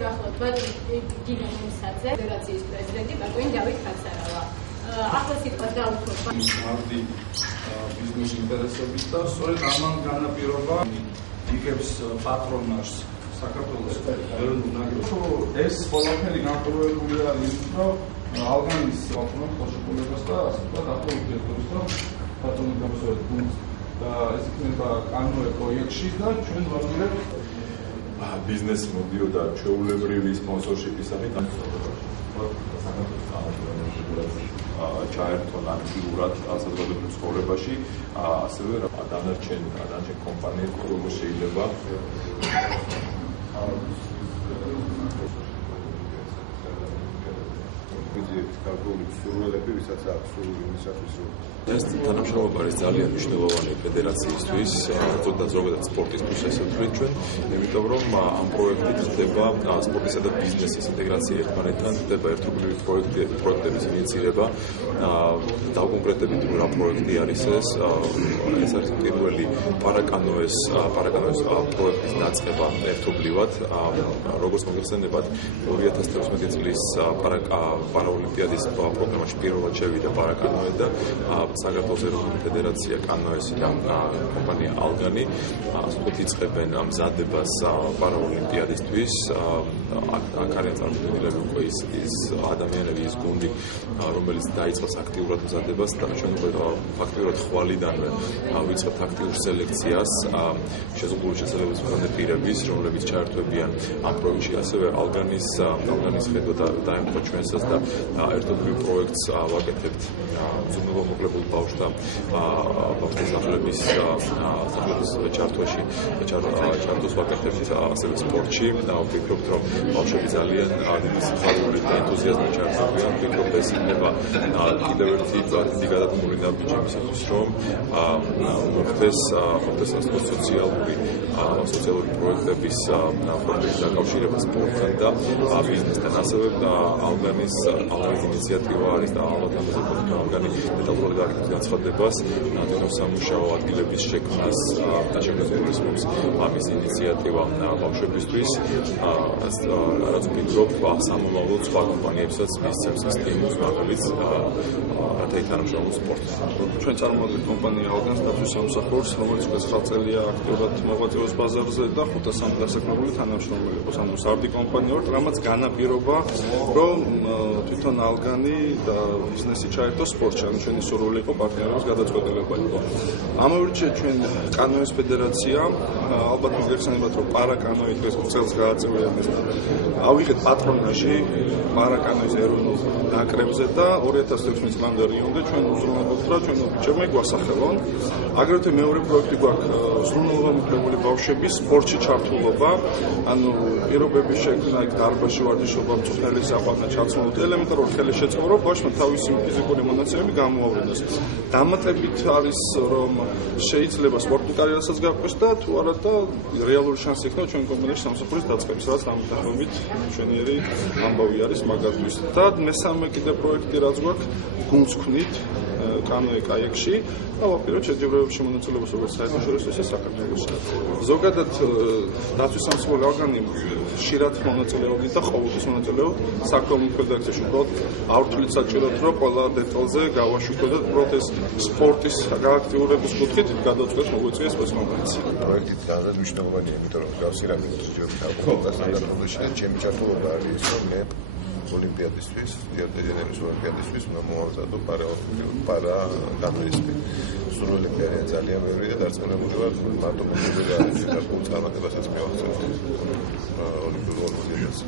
გახლავთ ბატონი დინამოსაძე, ფედერაციის პრეზიდენტი ბატონი დავით კაცარავა. ახლა სიტყვას დაუშვებ მარტი ბიზნეს ინტერესების და სწორედ ამან განაპირობა იგებს პატრონაჟს საქართველოს ეროვნულ ნაკრებს. ეს ყველაფერი განპირობებული არის იმით, რომ ალგანის პატრონის ხელშეკრულებას და ასე ვთქვათ ახალ ურთიერთობებს და პატრონის გამოსვლით გუნდს და ეს იქნება კანონე პროექტში და ჩვენ ვაპირებთ ბიზნესი მოდიოდა ჩვეულებრივი სპონსორშიპის სახით საქართველოს ჩაერთონ აქტიურად საზოგადოებრივ ცხოვრებაში, ასევე დანარჩენ კომპანიებს როგორ შეიძლება ეს თანამშრომლობა არის ძალიან მნიშვნელოვანი ფედერაციისთვის, ზოგადად სპორტისთვის ესე ვთქვით ჩვენ, იმიტომ რომ ამ პროექტით ხდება სპორტისა და ბიზნესის ინტეგრაცია ერთმანეთთან, ხდება ერთობლივი პროექტების ინიციირება. დავკონკრეტებით რა პროექტი არის ეს არის პირველი პარაკანოეს პროექტის დაწყება ერთობლივად, როგორც მოგეხსენებათ 2016 წლის პარაოლიმპიადის პროგრამაში პირველად შევიდა პარაკანოე და საქართველოს ეროვნული ფედერაცია კანოესი და კომპანია ალგანი ასეთ იწყებენ მზადებას პარაოლიმპიადისთვის. აქ არიან წარმოდგენილები უკვე ის ადამიანები, ის გუნდი, რომელიც დაიწყოს აქტიურად მზადებას და ჩვენ ფაქტიურად ხვალიდანვე ვიწყებთ აქტიურ სელექციას შეზღუდული შესაძლებლობის მქონე პირების, რომლებიც ჩაერთვებიან ამ პროექტში, ასევე ალგანის ხედვა დაემთხვა ჩვენსაც და ერთობლივ პროექტს ვაკეთებთ უზრუნველმოკლებული ბავშვთა სახლების ჩართვაში ჩართვას ვაკეთებთ ასევე სპორტში. ვფიქრობთ, რომ ბავშვები ძალიან დიდი სიხარულით და ენთუზიაზმით ჩართვებიან. ვფიქრობთ, ეს იქნება კიდევ ერთი დიდი გადადგმული ნაბიჯი იმისათვის, რომ მოხდეს სოციალური პროექტების დაკავშირება სპორტთან და ბიზნესთან. ასევე ალგანის ინიციატივა არის და ალბათ ალგანი დეტალურად აკეთებს განცხადებას სამუშაო ადგილების შექმნას და შექმნას ამის ინიციატივა ბავშვებისთვის. რაც ვფიქრობ, სამომავლოდ სხვა კომპანიებსაც მისცემს სტიმულს, რომელიც რათა ითანამშრომლოს სპორტს. ჩვენ წარმოვიდგენთ კომპანია ალგანს დაცვის სამსახურს, რომელიც 9 წელია აქტიურად მოღვაწეობს ბაზარზე და 500 დასაქმებული თანამშრომელი იყო. ანუ სარდი კომპანია ვართ, რამაც განაპირობა, რომ თვითონ ალგანი და ბიზნესი ჩაერთო სპორტში. ანუ ჩვენი სურვილი იყო პარტნიორობის გადაწყვეტილება იყო. ამავდროულად ჩვენ კანოეს ფედერაცია, ალბათ მოგეხსენებათ, რომ პარაკანოე დღეს წელს გააწევიათ და ავიღეთ პატრონაჟი პარაკანოეს ეროვნულ ნაკრებზე და 2016 წლამდე რიონზე ჩვენ უზრუნველყოფთ რა ჩვენ ბიჭებმა გვასახელონ. აგრეთვე მეორე პროექტი გვაქვს უზრუნველყოფილი ბავშვების სპორტში ჩართულობა, ანუ პირობების შექმნა, დარბაზში ვარჯიშობა, მწვრთნელის აყვანა, ჩაცმულობით ელემენტარული ხელშეწყობა, ბავშვმა თავისი ფიზიკური მონაცემები გამოავლინოს. დამატებით არის, რომ შეიძლება სპორტული კარიერასაც გაყვეს და თუ არა და რეალური შანსი იქნება ჩვენ კომპანიაში სამსახურის დაწყების, რაც დამტახობით ჩვენიერი ამბავი არის მაგალითად. და მესამე კიდე პროექტი რაც გვაქვს, გუნდს ქმნით კანოე კაიაკში და ვაპირებთ შეჯიბრებებში მონაწილეობას როგორც საერთაშორისო, ისე საქართველოს. ზოგადად დაცვის სამსახური ალგანი ხშირად მონაწილეობდით და ყოველთვის მონაწილეობთ საქველმოქმედო ფედერაციაში. უბრალოდ ავრთულით საჭიროდ, რომ ყველა დეტალზე გავაშვიქვათ და უბრალოდ ეს სპორტის გააქტიურების კუთხით გადავწყვეტ მოგვიწვიეს სპეცკონფერენცია. პროექტი ძალიან მნიშვნელოვანია, იმიტომ რომ გავსი რამე შეგვიძლია საქართველოში ჩემი ჩართულობა არის ის, რომ მე ოლიმპიადისთვის, დიადენების ოლიმპიადისთვის უნდა მოვამზადო პარაკანოესები. სურვილი მე ძალიან ბევრი და დარწმუნებული ვარ, მარტო მომდევნო წარუმატებასაც მივახცევთ ოლიმპიურ ორგანიზაციას.